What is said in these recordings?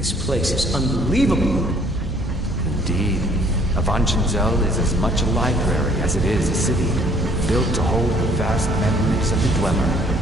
This place is unbelievable. Indeed. Avanchanzel is as much a library as it is a city, built to hold the vast memories of the Dwemer.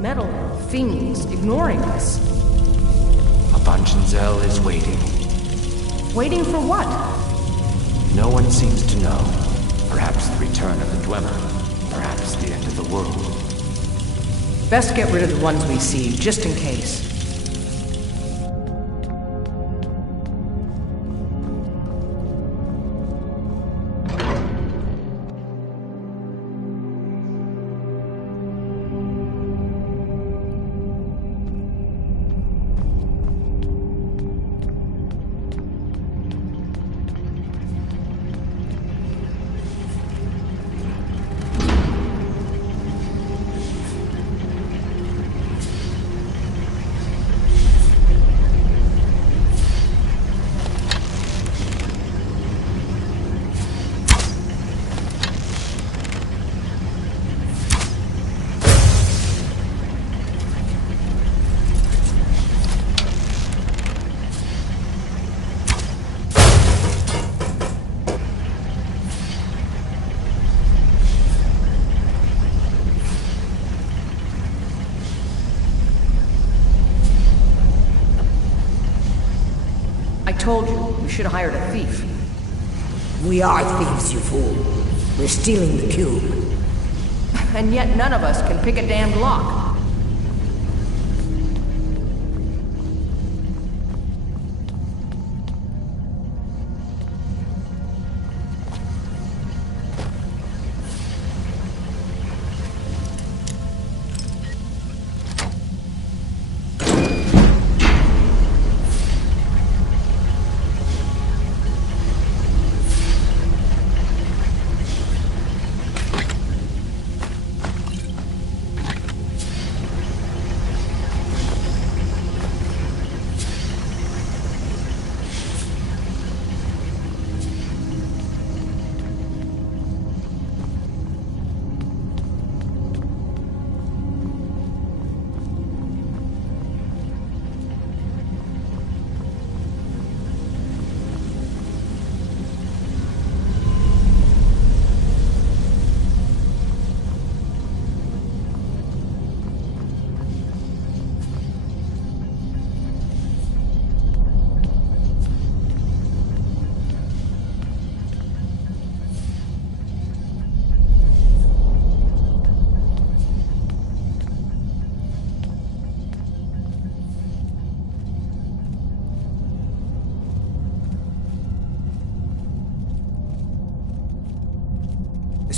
Metal fiends ignoring us. Avanchanzel is waiting. Waiting for what? No one seems to know. Perhaps the return of the Dwemer. Perhaps the end of the world. Best get rid of the ones we see, just in case. I told you, we should have hired a thief. We are thieves, you fool. We're stealing the cube. And yet none of us can pick a damned lock.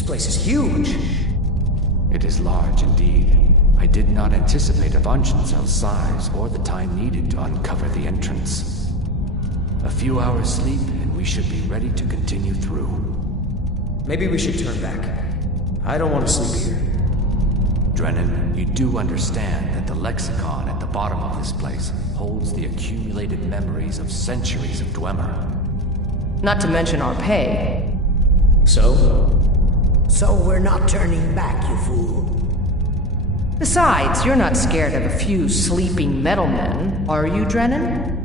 place is huge. It is large indeed. I did not anticipate Avanchanzel's size or the time needed to uncover the entrance. A few hours sleep and we should be ready to continue through. Maybe we should turn back. I don't want to sleep here. Drennan, you do understand that the lexicon at the bottom of this place holds the accumulated memories of centuries of Dwemer. Not to mention our pay. So? So we're not turning back, you fool. Besides, you're not scared of a few sleeping metalmen, are you, Drennan?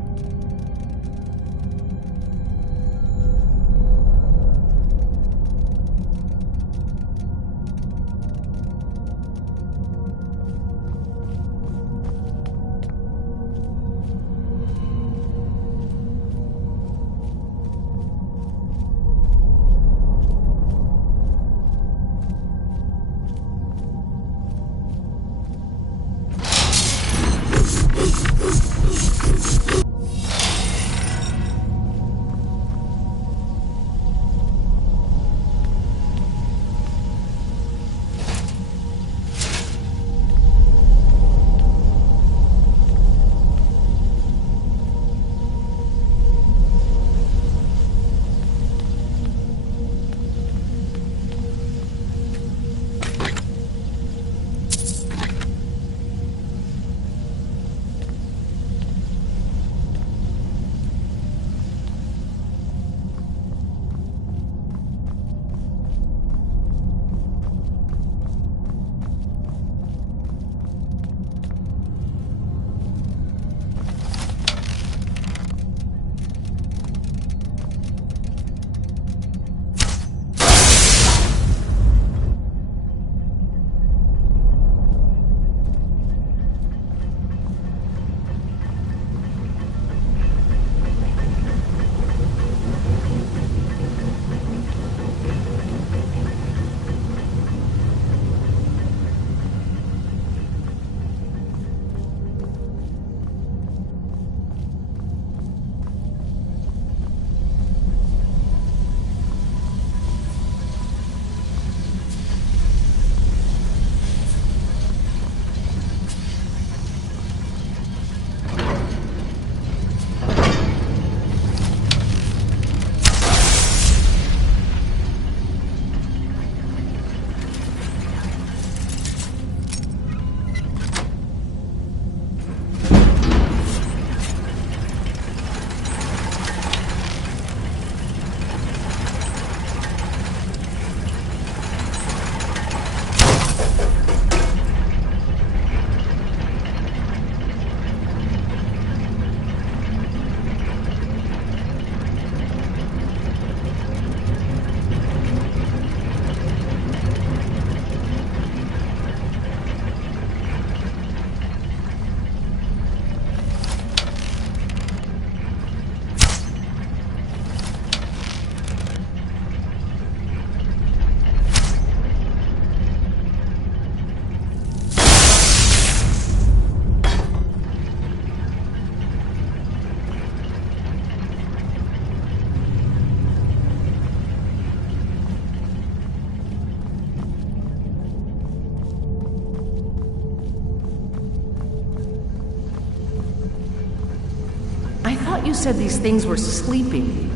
You said these things were sleeping.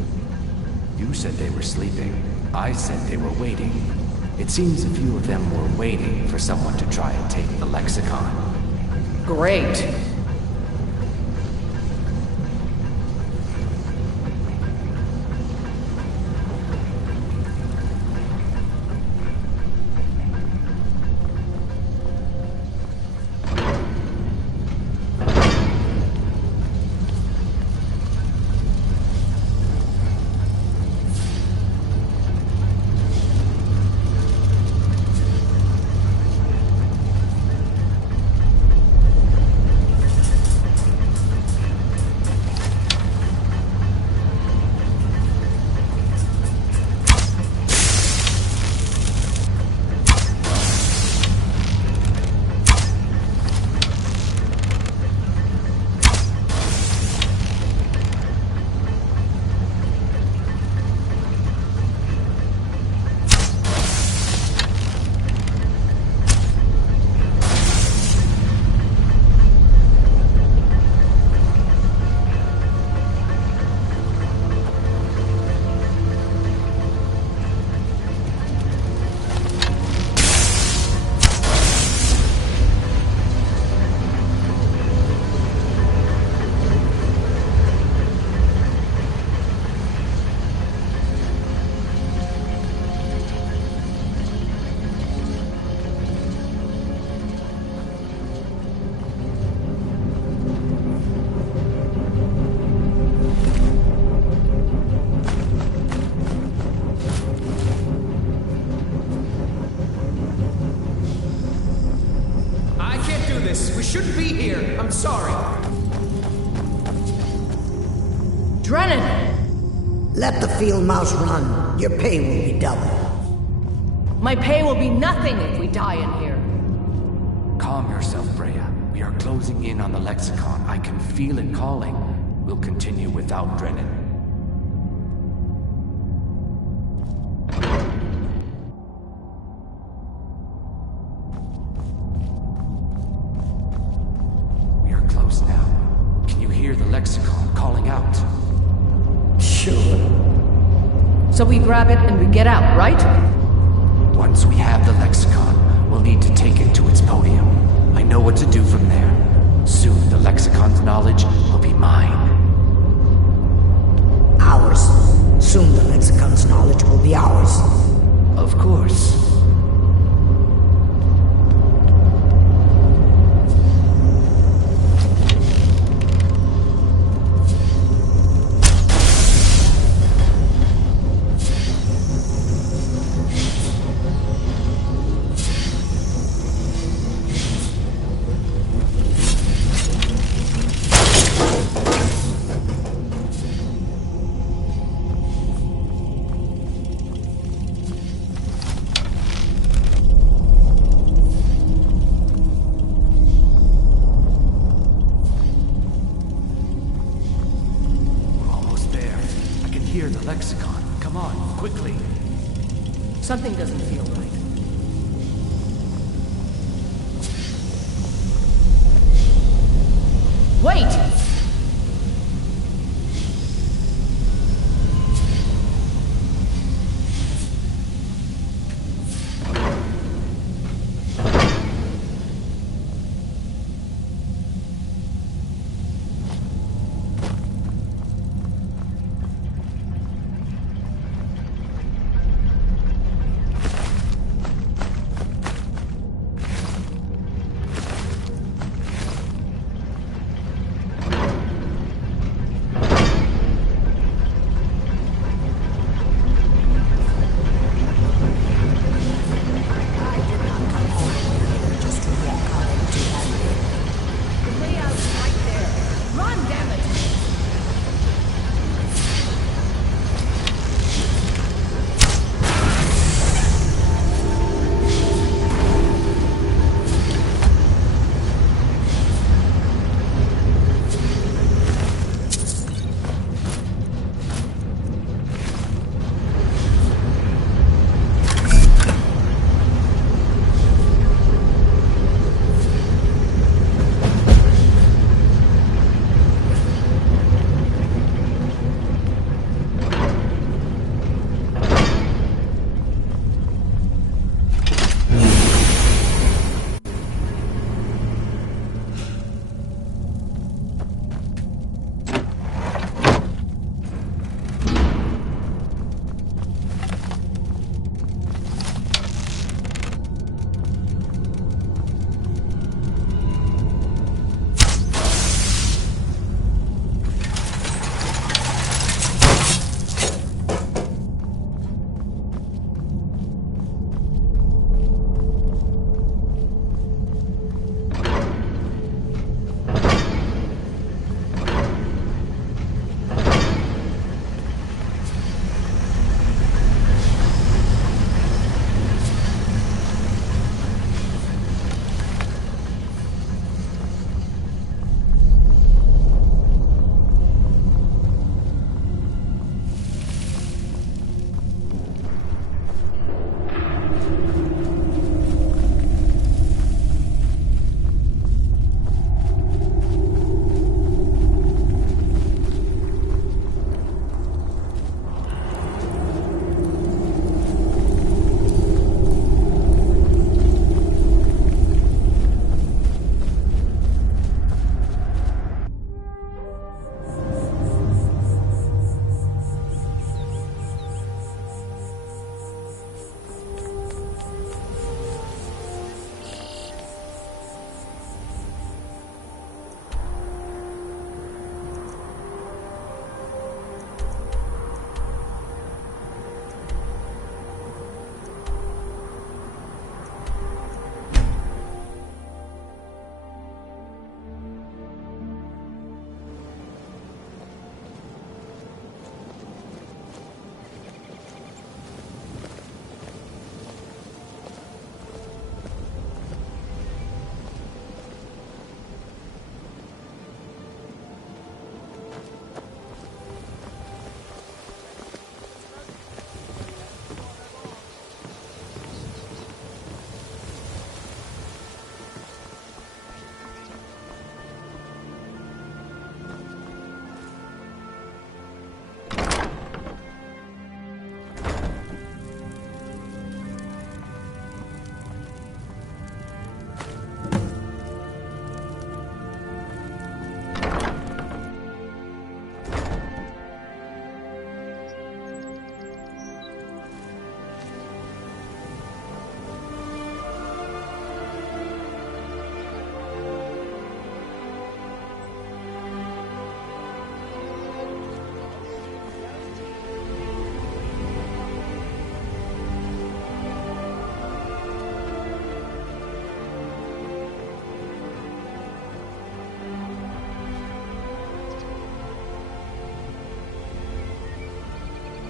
You said they were sleeping. I said they were waiting. It seems a few of them were waiting for someone to try and take the lexicon. Great. I'm sorry. Drennan! Let the field mouse run. Your pay will be double. My pay will be nothing if we die in here. Calm yourself, Freya. We are closing in on the Lexicon. I can feel it calling. We'll continue without Drennan. We are close now. Can you hear the Lexicon calling out? Sure. So we grab it and we get out, right? Once we have the Lexicon, we'll need to take it to its podium. I know what to do from there. Soon the Lexicon's knowledge will be mine. Ours. Soon the Lexicon's knowledge will be ours. Of course. Hear the Lexicon. Come on, quickly. Something doesn't feel right. Wait!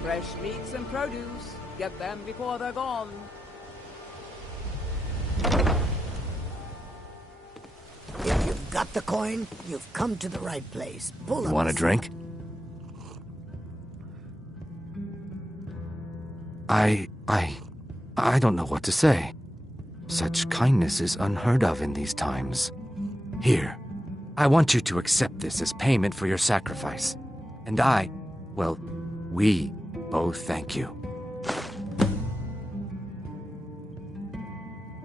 Fresh meats and produce. Get them before they're gone. If you've got the coin, you've come to the right place. Pull up. Want a drink? I don't know what to say. Such kindness is unheard of in these times. Here, I want you to accept this as payment for your sacrifice. And we both thank you.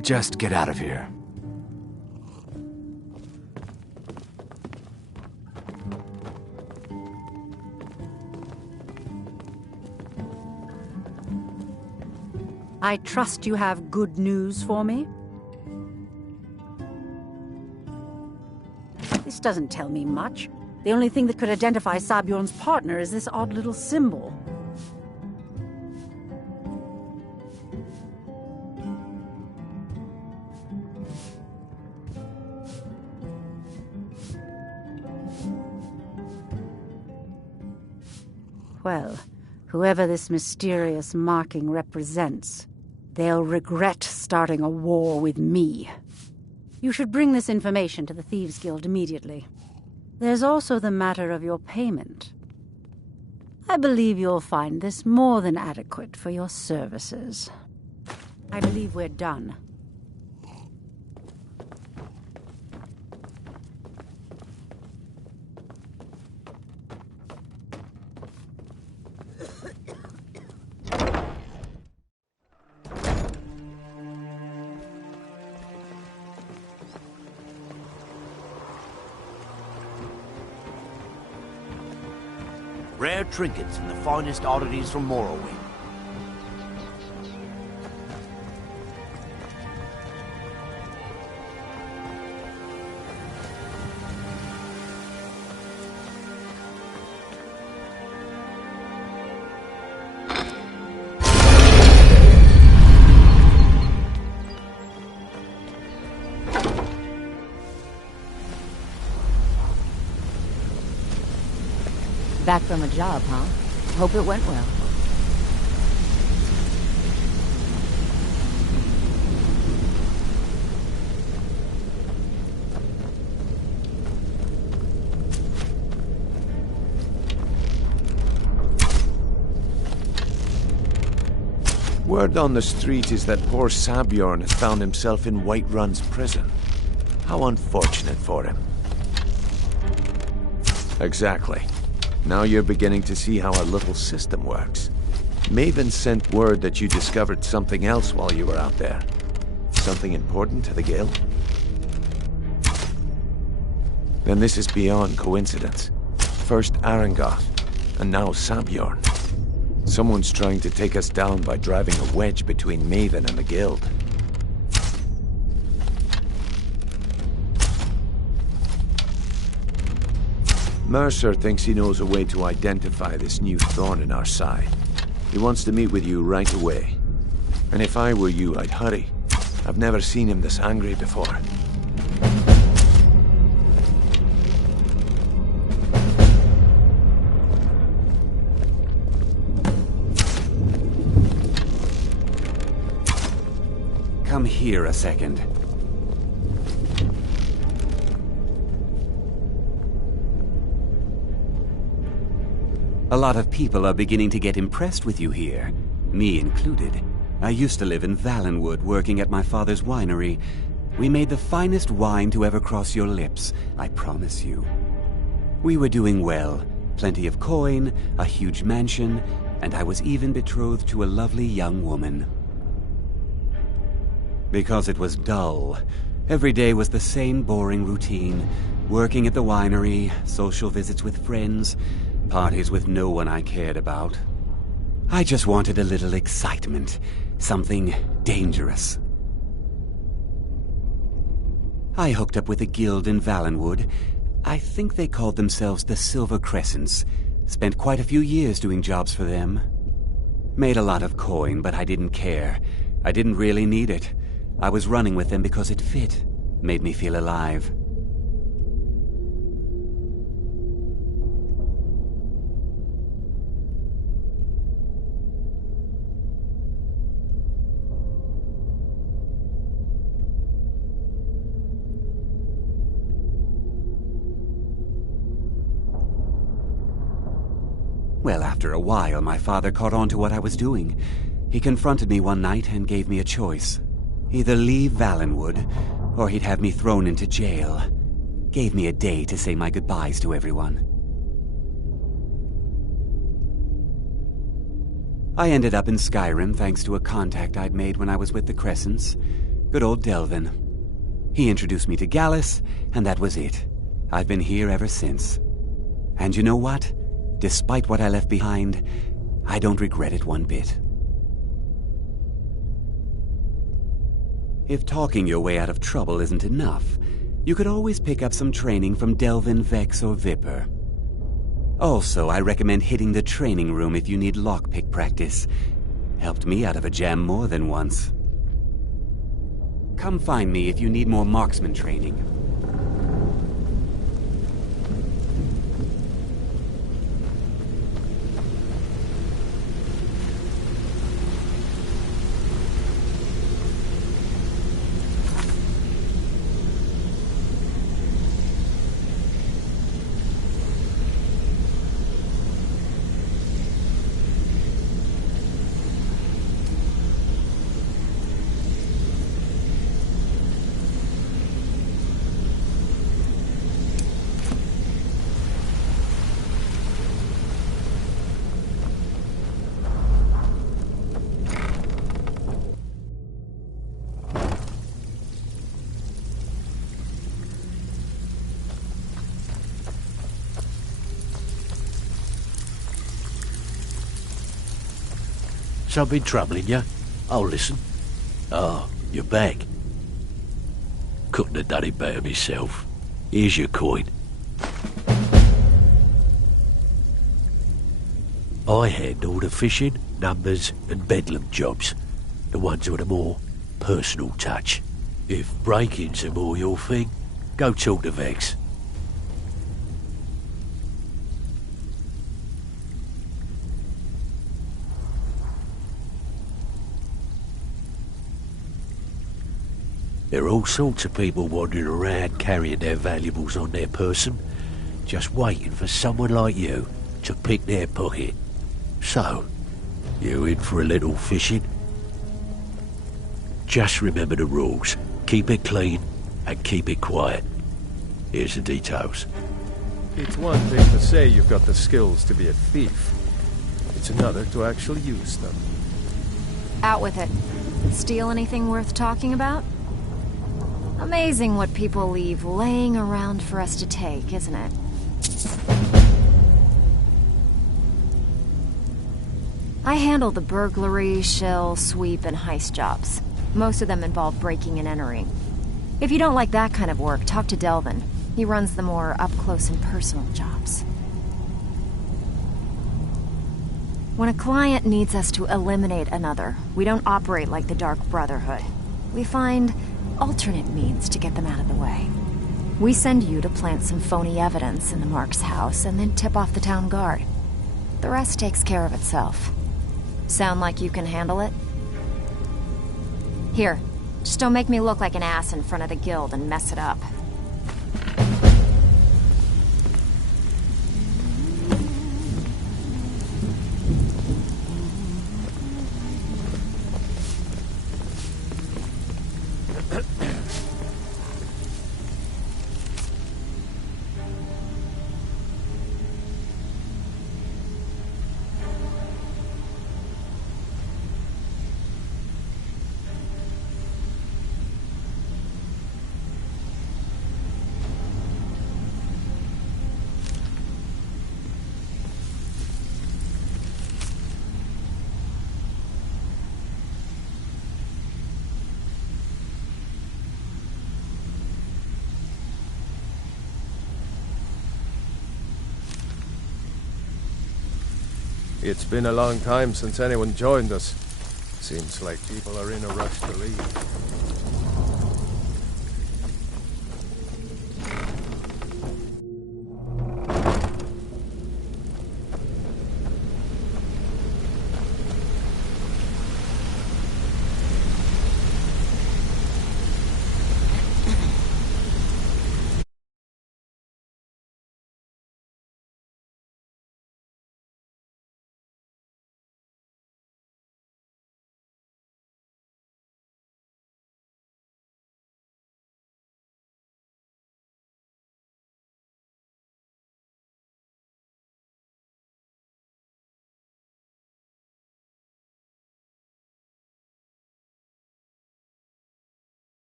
Just get out of here. I trust you have good news for me? This doesn't tell me much. The only thing that could identify Sabjorn's partner is this odd little symbol. Well, whoever this mysterious marking represents, they'll regret starting a war with me. You should bring this information to the Thieves' Guild immediately. There's also the matter of your payment. I believe you'll find this more than adequate for your services. I believe we're done. Rare trinkets and the finest oddities from Morrowind. Back from a job, huh? Hope it went well. Word on the street is that poor Sabjorn has found himself in Whiterun's prison. How unfortunate for him. Exactly. Now you're beginning to see how our little system works. Maven sent word that you discovered something else while you were out there. Something important to the Guild? Then this is beyond coincidence. First Arangoth, and now Sabjorn. Someone's trying to take us down by driving a wedge between Maven and the Guild. Mercer thinks he knows a way to identify this new thorn in our side. He wants to meet with you right away. And if I were you, I'd hurry. I've never seen him this angry before. Come here a second. A lot of people are beginning to get impressed with you here, me included. I used to live in Valenwood, working at my father's winery. We made the finest wine to ever cross your lips, I promise you. We were doing well, plenty of coin, a huge mansion, and I was even betrothed to a lovely young woman. Because it was dull. Every day was the same boring routine. Working at the winery, social visits with friends, parties with no one I cared about. I just wanted a little excitement. Something dangerous. I hooked up with a guild in Valenwood. I think they called themselves the Silver Crescents. Spent quite a few years doing jobs for them. Made a lot of coin, but I didn't care. I didn't really need it. I was running with them because it fit. Made me feel alive. After a while, my father caught on to what I was doing. He confronted me one night and gave me a choice. Either leave Valenwood, or he'd have me thrown into jail. Gave me a day to say my goodbyes to everyone. I ended up in Skyrim thanks to a contact I'd made when I was with the Crescents. Good old Delvin. He introduced me to Gallus, and that was it. I've been here ever since. And you know what? Despite what I left behind, I don't regret it one bit. If talking your way out of trouble isn't enough, you could always pick up some training from Delvin, Vex, or Viper. Also, I recommend hitting the training room if you need lockpick practice. Helped me out of a jam more than once. Come find me if you need more marksman training. Something troubling you? I'll listen. Ah, you're back. Couldn't have done it better myself. Here's your coin. I handle the fishing, numbers and bedlam jobs. The ones with a more personal touch. If break-ins are more your thing, go talk to Vex. There are all sorts of people wandering around carrying their valuables on their person, just waiting for someone like you to pick their pocket. So, you in for a little fishing? Just remember the rules. Keep it clean and keep it quiet. Here's the details. It's one thing to say you've got the skills to be a thief. It's another to actually use them. Out with it. Steal anything worth talking about? Amazing what people leave laying around for us to take, isn't it? I handle the burglary, shell, sweep, and heist jobs. Most of them involve breaking and entering. If you don't like that kind of work, talk to Delvin. He runs the more up-close and personal jobs. When a client needs us to eliminate another, we don't operate like the Dark Brotherhood. We find alternate means to get them out of the way. We send you to plant some phony evidence in the Mark's house and then tip off the town guard. The rest takes care of itself. Sound like you can handle it? Here, just don't make me look like an ass in front of the guild and mess it up. It's been a long time since anyone joined us. Seems like people are in a rush to leave.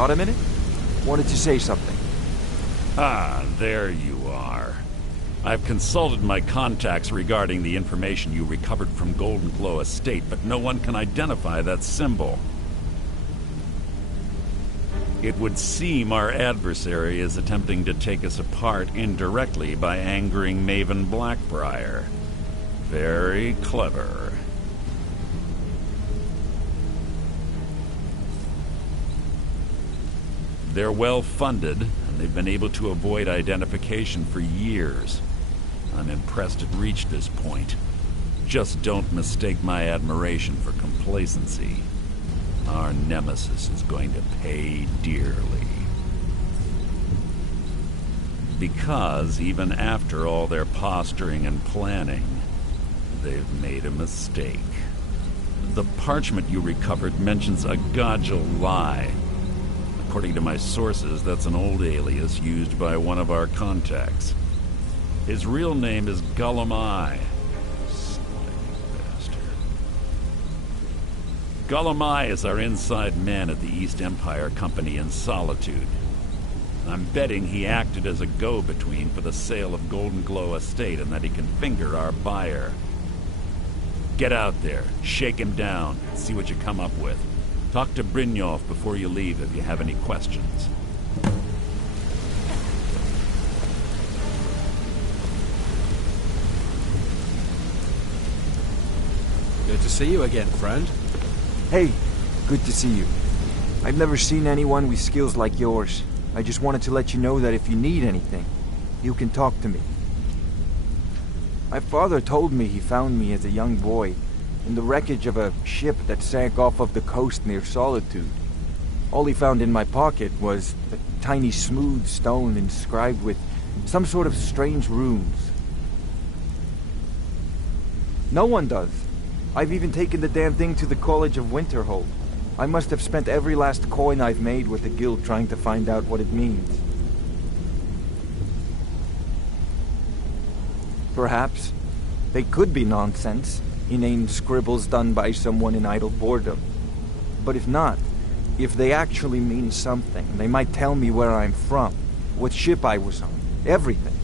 Got a minute? Wanted to say something. Ah, there you are. I've consulted my contacts regarding the information you recovered from Golden Glow Estate, but no one can identify that symbol. It would seem our adversary is attempting to take us apart indirectly by angering Maven Blackbriar. Very clever. They're well funded, and they've been able to avoid identification for years. I'm impressed it reached this point. Just don't mistake my admiration for complacency. Our nemesis is going to pay dearly. Because even after all their posturing and planning, they've made a mistake. The parchment you recovered mentions a Godgel lie. According to my sources, that's an old alias used by one of our contacts. His real name is Gullum. Gullum is our inside man at the East Empire Company in Solitude. I'm betting he acted as a go-between for the sale of Golden Glow Estate and that he can finger our buyer. Get out there, shake him down, and see what you come up with. Talk to Brynjolf before you leave if you have any questions. Good to see you again, friend. Hey, good to see you. I've never seen anyone with skills like yours. I just wanted to let you know that if you need anything, you can talk to me. My father told me he found me as a young boy in the wreckage of a ship that sank off of the coast near Solitude. All he found in my pocket was a tiny smooth stone inscribed with some sort of strange runes. No one does. I've even taken the damn thing to the College of Winterhold. I must have spent every last coin I've made with the guild trying to find out what it means. Perhaps they could be nonsense, inane scribbles done by someone in idle boredom. But if not, if they actually mean something, they might tell me where I'm from, what ship I was on, everything.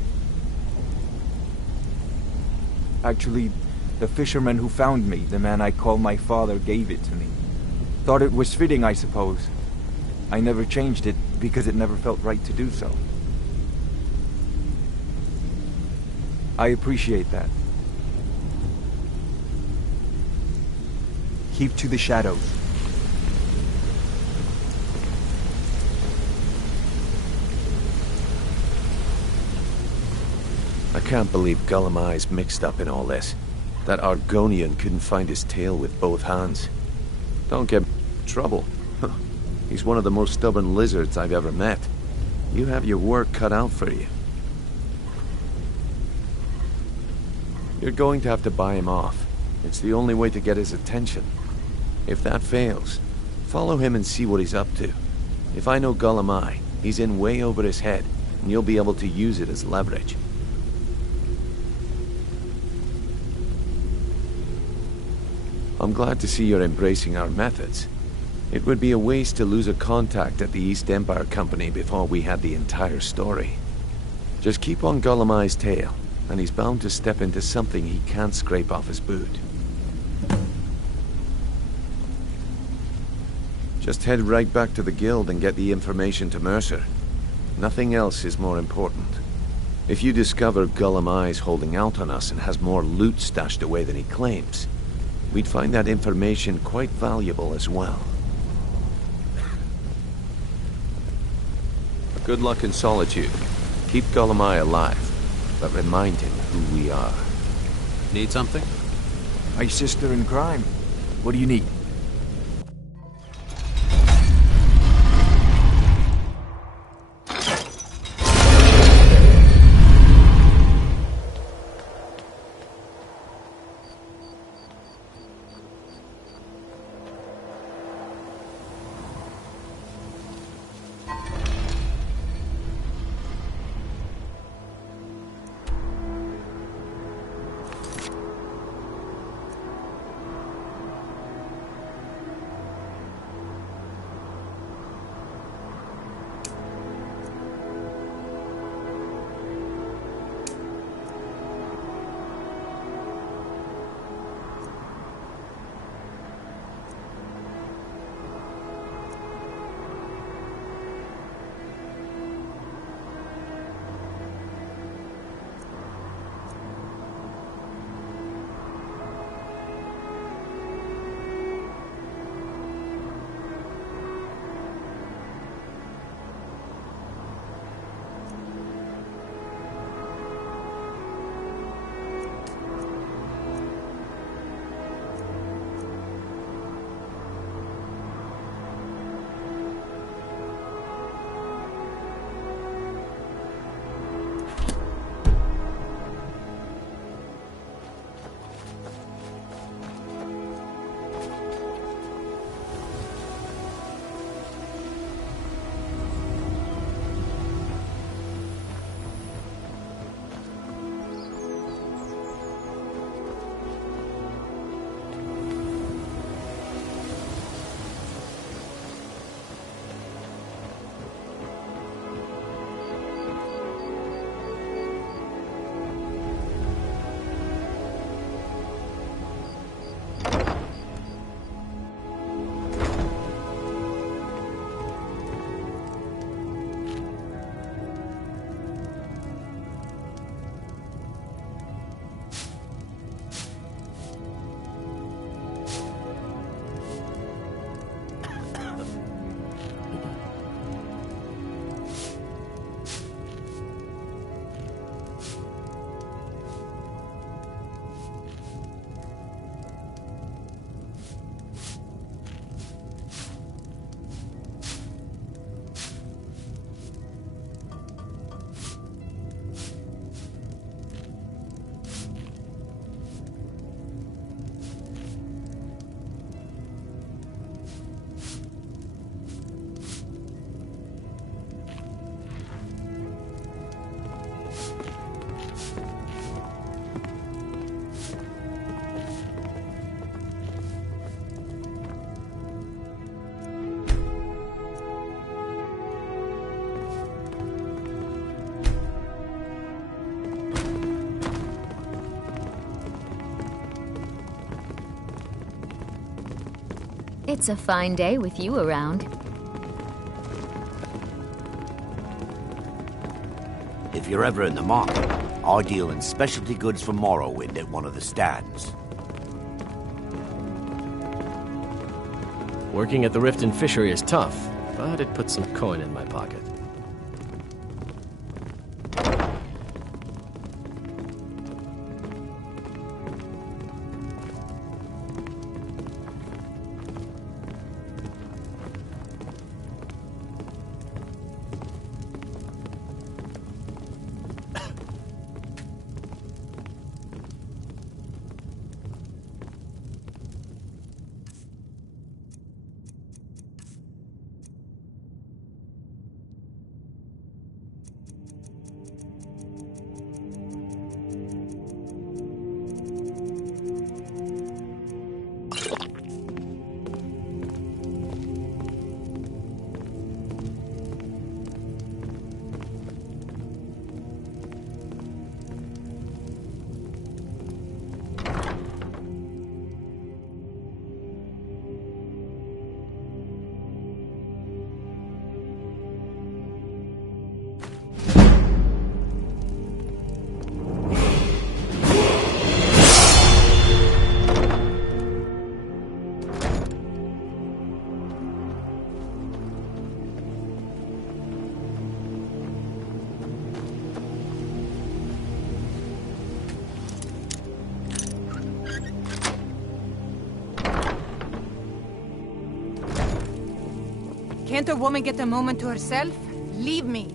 Actually, the fisherman who found me, the man I call my father, gave it to me. Thought it was fitting, I suppose. I never changed it because it never felt right to do so. I appreciate that. Keep to the shadows. I can't believe Gullum mixed up in all this. That Argonian couldn't find his tail with both hands. Don't get in trouble. He's one of the most stubborn lizards I've ever met. You have your work cut out for you. You're going to have to buy him off. It's the only way to get his attention. If that fails, follow him and see what he's up to. If I know Gullum, he's in way over his head, and you'll be able to use it as leverage. I'm glad to see you're embracing our methods. It would be a waste to lose a contact at the East Empire Company before we had the entire story. Just keep on Gullum's tail, and he's bound to step into something he can't scrape off his boot. Just head right back to the guild and get the information to Mercer. Nothing else is more important. If you discover Gullum holding out on us and has more loot stashed away than he claims, we'd find that information quite valuable as well. Good luck in Solitude. Keep Gullum alive, but remind him who we are. Need something? My sister in crime. What do you need? It's a fine day with you around. If you're ever in the market, I deal in specialty goods from Morrowind at one of the stands. Working at the Riften Fishery is tough, but it puts some coin in my pocket. Can't a woman get a moment to herself? Leave me.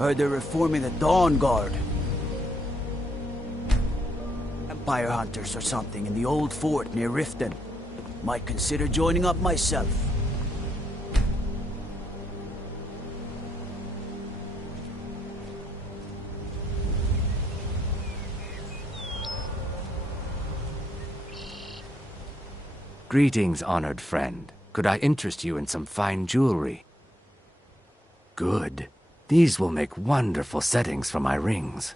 Heard they're reforming the Dawn Guard. Empire hunters or something in the old fort near Riften. Might consider joining up myself. Greetings, honored friend. Could I interest you in some fine jewelry? Good. These will make wonderful settings for my rings.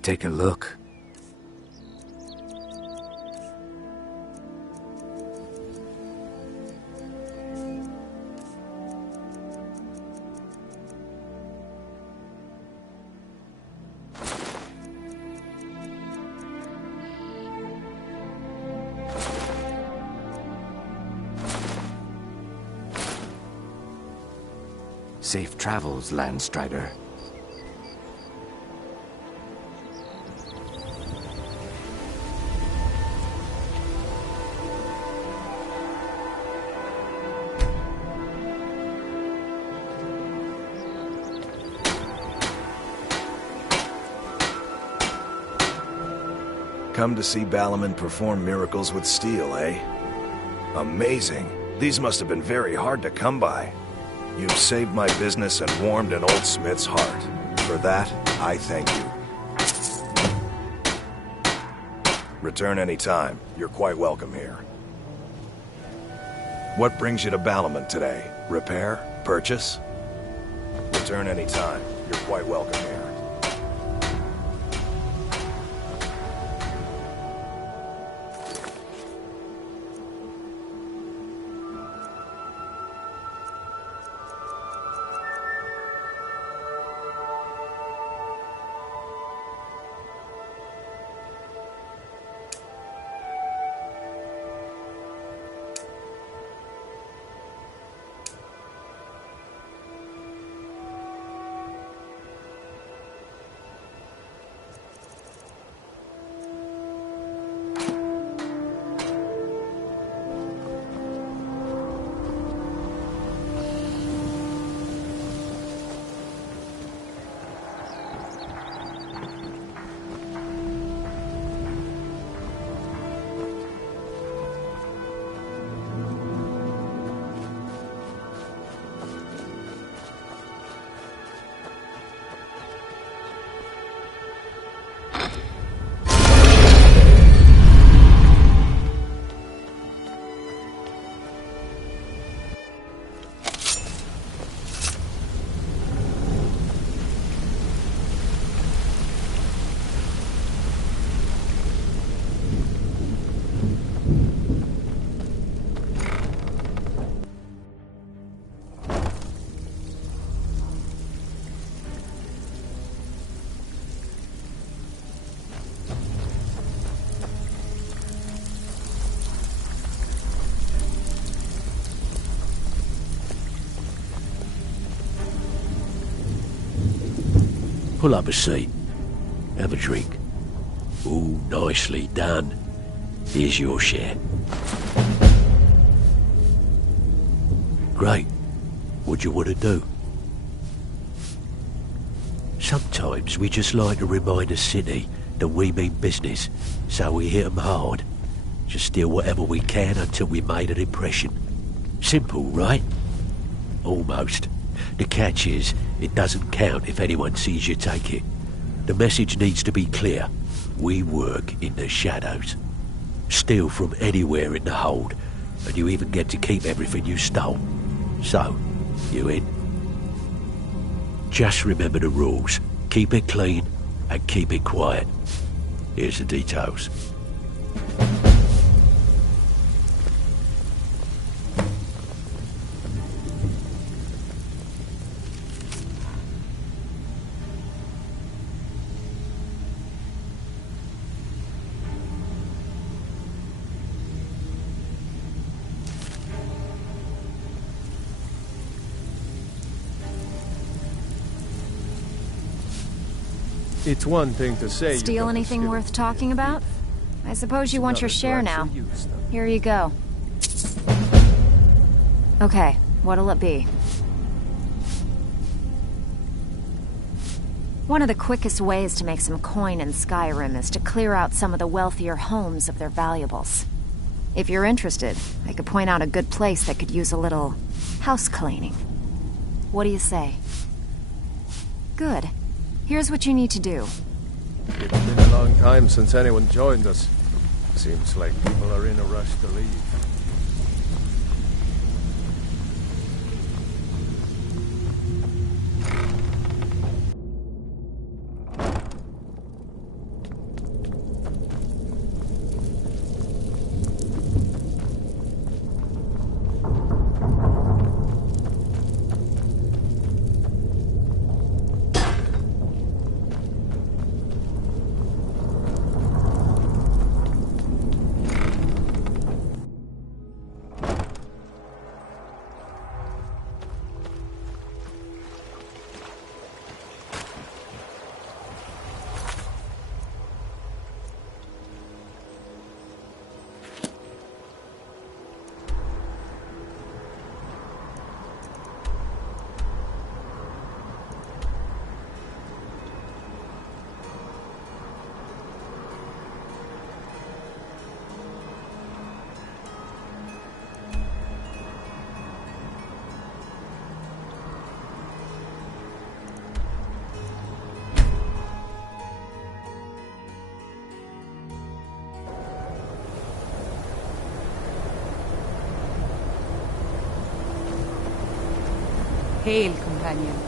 Take a look. Safe travels, Landstrider. Come to see Balaman perform miracles with steel, eh? Amazing. These must have been very hard to come by. You've saved my business and warmed an old smith's heart. For that, I thank you. Return any time. You're quite welcome here. What brings you to Balaman today? Repair? Purchase? Return any time. You're quite welcome here. Pull up a seat. Have a drink. Ooh, nicely done. Here's your share. Great. What do you want to do? Sometimes we just like to remind the city that we mean business, so we hit 'em hard. Just steal whatever we can until we made an impression. Simple, right? Almost. The catch is, it doesn't count if anyone sees you take it. The message needs to be clear. We work in the shadows. Steal from anywhere in the hold, and you even get to keep everything you stole. So, you in? Just remember the rules. Keep it clean, and keep it quiet. Here's the details. It's one thing to say Steal anything worth talking about? I suppose you want your share now. Here you go. Okay, what'll it be? One of the quickest ways to make some coin in Skyrim is to clear out some of the wealthier homes of their valuables. If you're interested, I could point out a good place that could use a little house cleaning. What do you say? Good. Here's what you need to do. It's been a long time since anyone joined us. Seems like people are in a rush to leave. Hail, companion.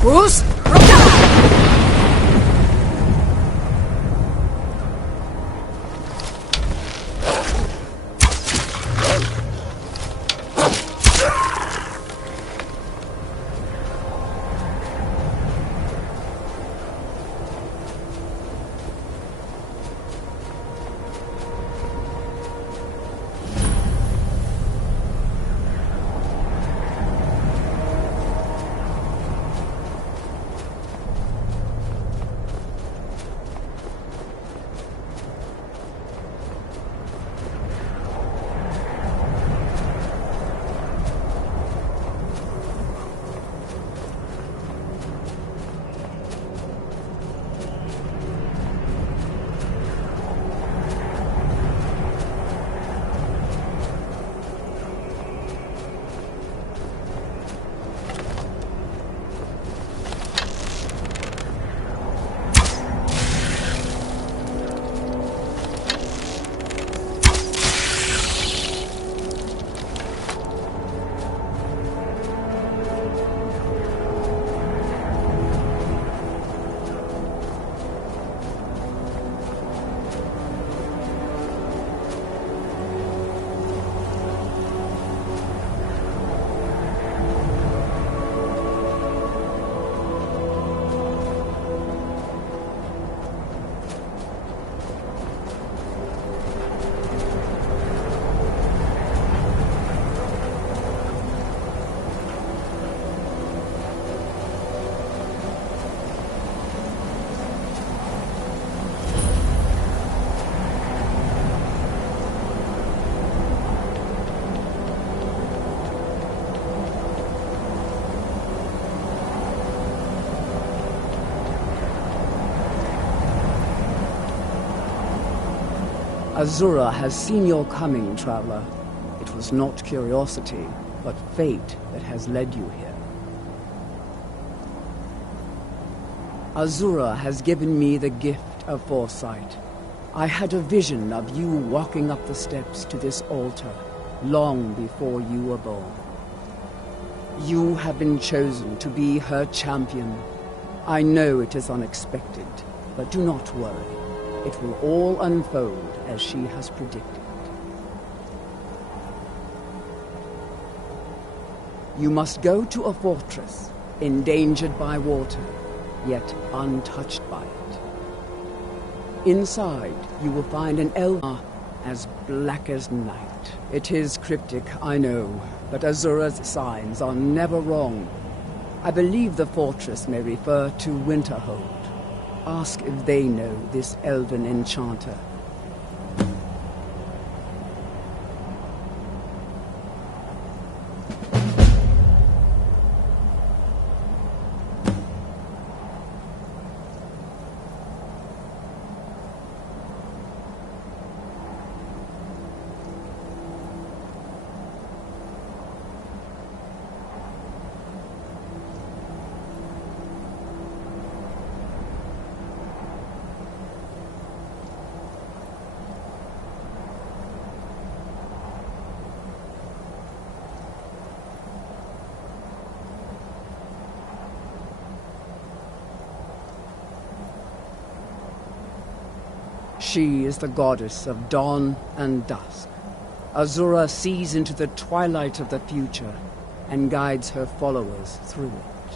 Bruce, Azura has seen your coming, traveler. It was not curiosity, but fate that has led you here. Azura has given me the gift of foresight. I had a vision of you walking up the steps to this altar, long before you were born. You have been chosen to be her champion. I know it is unexpected, but do not worry. It will all unfold as she has predicted. You must go to a fortress, endangered by water, yet untouched by it. Inside, you will find an elder as black as night. It is cryptic, I know, but Azura's signs are never wrong. I believe the fortress may refer to Winterhold. Ask if they know this elven enchanter. She is the goddess of dawn and dusk. Azura sees into the twilight of the future and guides her followers through it.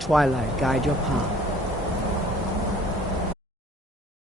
Twilight, guide your path.